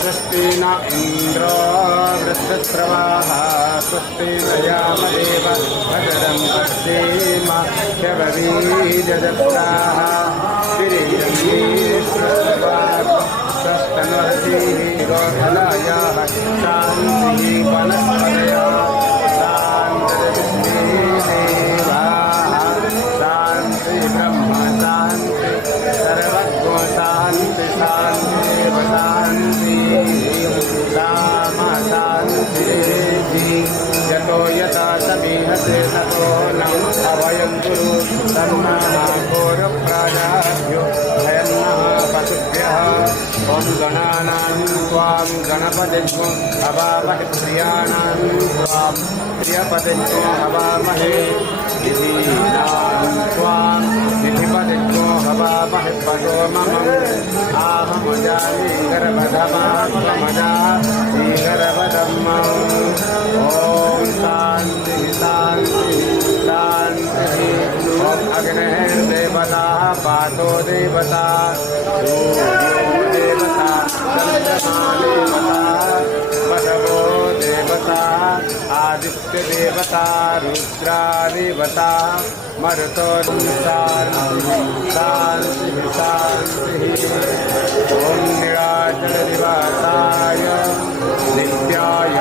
स्वस्ति न इन्द्र वृद्धस्रवाः स्वस्ति नयामदेव भद्रं पश्येम शववीर्यजत्राः स्वस्तनर्षिः गोधनायाः शान्तिः वनस्पतयः शान्ति ब्रह्म शान्ति सर्वज्ञ शान्ति शान्ति शान्ति राम शान्ति यतो यथा समीहते ततो नम् अभयं कुरु तन्नमोरप्राजाभ्यो भयं नः पशुभ्यः ॐ गणानां त्वां गणपतिं हवामहे प्रियाणां त्वां प्रियपतिं हवामहे विधीनां त्वां विधिपतिं हवामहे पशो मम आहमजामि गर्भधमात्मजा श्रीगर्भधम् ॐ शान्ति शान्ति शान्तिः ॐ अग्निर्देवता पातो देवता सूर्यो देवता चन्द्रमा देवता वसवो देवता आदित्य देवता रुद्रा देवता मरुतो शान्ति शान्ति शान्तिः ॐ निराचल निवासाय नित्याय